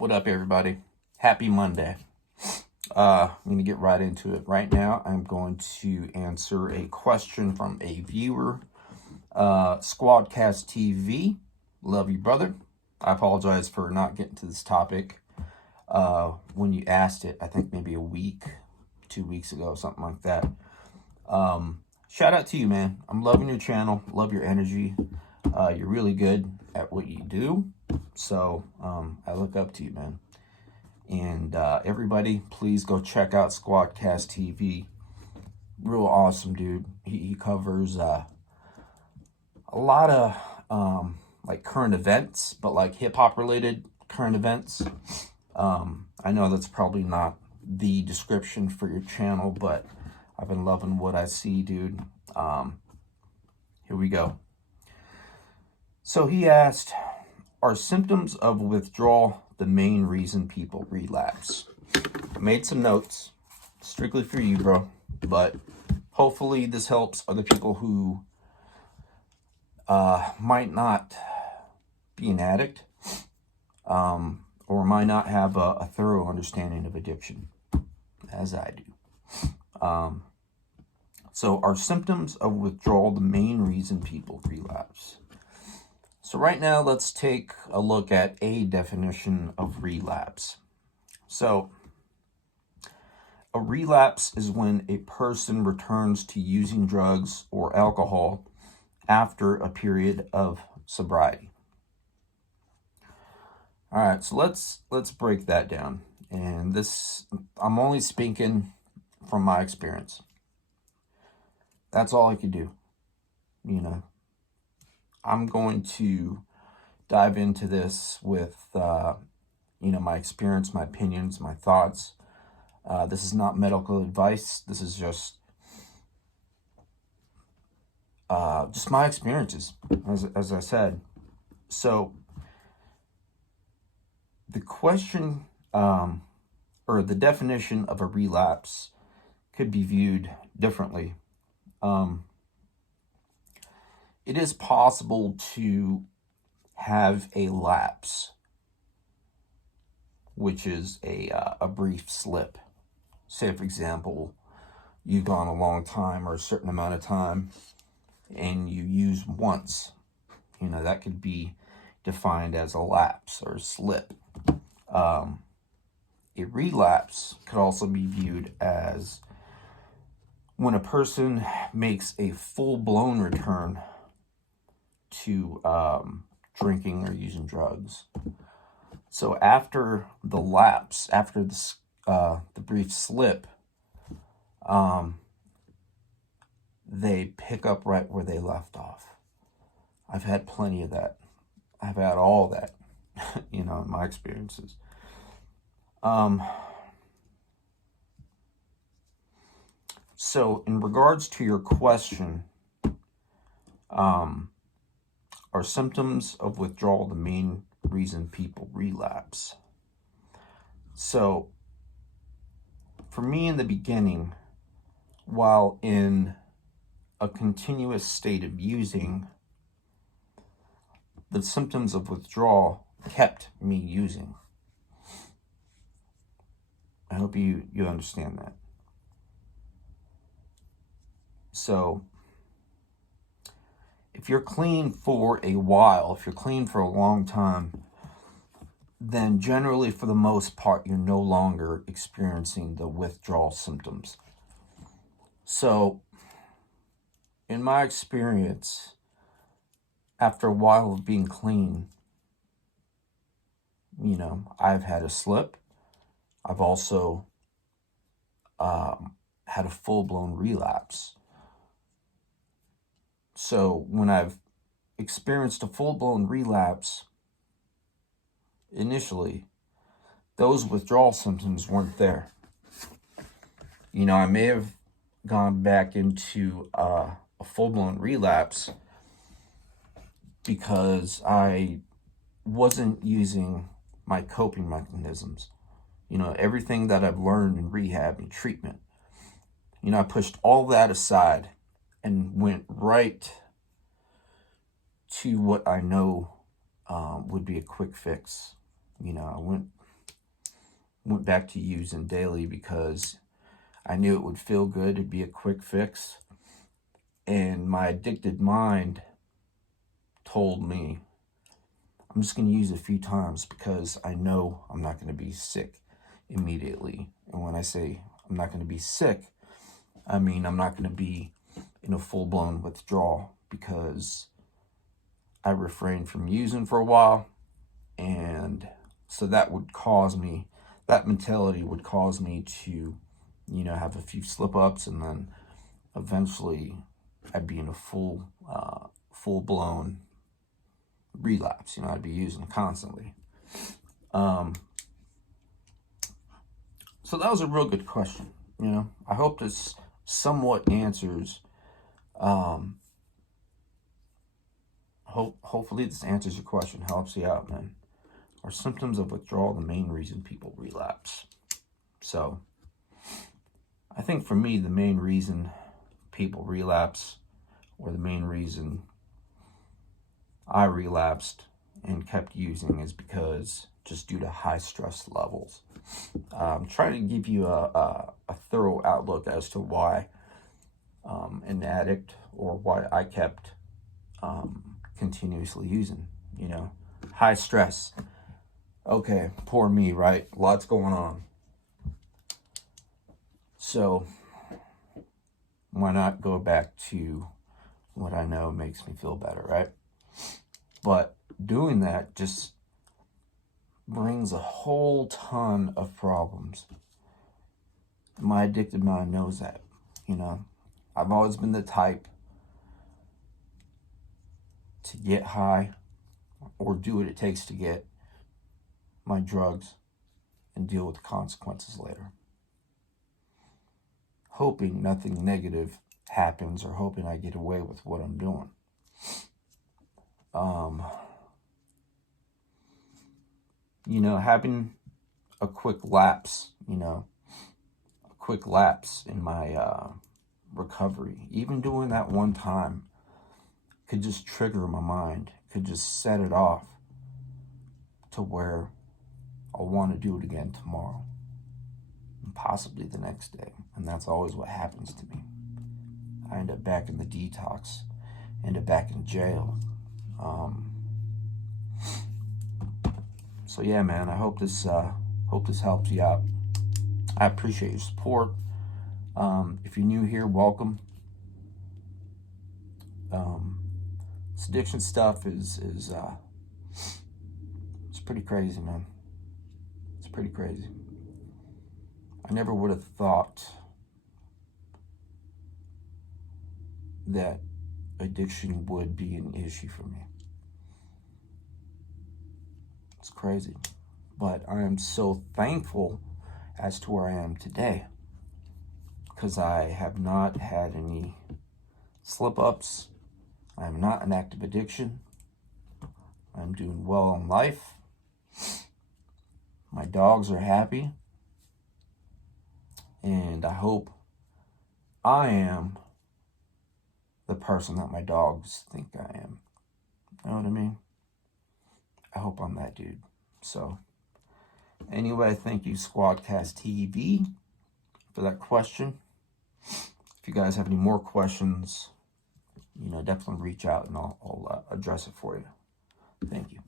What up, everybody? Happy Monday. I'm going to get right into it. Right now, I'm going to answer a question from a viewer, SquadCast TV. Love you, brother. I apologize for not getting to this topic when you asked it, I think maybe a week, 2 weeks ago, something like that. Shout out to you, man. I'm loving your channel. Love your energy. You're really good at what you do. So I look up to you, man. And everybody, please go check out SquadCast TV. Real awesome dude. He covers a lot of like current events, but like hip-hop related current events. I know that's probably not the description for your channel, but I've been loving what I see, dude. Here we go. So he asked, are symptoms of withdrawal the main reason people relapse? I made some notes strictly for you, bro, but hopefully this helps other people who might not be an addict or might not have a thorough understanding of addiction, as I do. So are symptoms of withdrawal the main reason people relapse? So right now, let's take a look at a definition of relapse. So a relapse is when a person returns to using drugs or alcohol after a period of sobriety. All right, so let's break that down. And this, I'm only speaking from my experience. That's all I could do, you know. I'm going to dive into this with, my experience, my opinions, my thoughts. This is not medical advice. This is just my experiences, as I said. So the question or the definition of a relapse could be viewed differently. It is possible to have a lapse, which is a brief slip. Say, for example, you've gone a long time or a certain amount of time and you use once. That could be defined as a lapse or a slip. A relapse could also be viewed as when a person makes a full-blown return to drinking or using drugs. So after the lapse, after the brief slip, they pick up right where they left off. I've had plenty of that. I've had all that, in my experiences. So in regards to your question, are symptoms of withdrawal the main reason people relapse? So, for me in the beginning, while in a continuous state of using, the symptoms of withdrawal kept me using. I hope you understand that. So, if you're clean for a while, if you're clean for a long time, then generally, for the most part, you're no longer experiencing the withdrawal symptoms. So, in my experience, after a while of being clean, I've had a slip. I've also had a full-blown relapse. So when I've experienced a full-blown relapse, initially, those withdrawal symptoms weren't there. I may have gone back into a full-blown relapse because I wasn't using my coping mechanisms. Everything that I've learned in rehab and treatment, I pushed all that aside and went right to what I know would be a quick fix. I went went back to using daily because I knew it would feel good. It'd be a quick fix. And my addicted mind told me, I'm just going to use it a few times because I know I'm not going to be sick immediately. And when I say I'm not going to be sick, I mean I'm not going to be in a full-blown withdrawal, because I refrained from using for a while. And so that mentality would cause me to, have a few slip-ups, and then eventually I'd be in a full-blown relapse. I'd be using constantly. So that was a real good question. I hope this somewhat answers. Hopefully this answers your question, helps you out, man. Are symptoms of withdrawal the main reason people relapse? So I think for me, the main reason people relapse, or the main reason I relapsed and kept using, is because just due to high stress levels. I'm trying to give you a thorough outlook as to why an addict, or why I kept continuously using. High stress. Okay, poor me, right? Lots going on. So why not go back to what I know makes me feel better, right? But doing that just brings a whole ton of problems. My addicted mind knows that. I've always been the type to get high, or do what it takes to get my drugs, and deal with the consequences later, hoping nothing negative happens, or hoping I get away with what I'm doing. Having a quick lapse, in my recovery, even doing that one time, could just trigger my mind, could just set it off to where I'll want to do it again tomorrow, and possibly the next day. And that's always what happens to me. I end up back in the detox, end up back in jail. So yeah, man, I hope this helps you out. I appreciate your support. If you're new here, welcome. This addiction stuff is it's pretty crazy, man. It's pretty crazy. I never would have thought that addiction would be an issue for me. It's crazy. But I am so thankful as to where I am today, because I have not had any slip-ups. I am not an active addiction. I'm doing well in life. My dogs are happy. And I hope I am the person that my dogs think I am. You know what I mean? I hope I'm that dude. So, anyway, thank you, SquadCast TV, for that question. If you guys have any more questions, definitely reach out, and I'll address it for you. Thank you.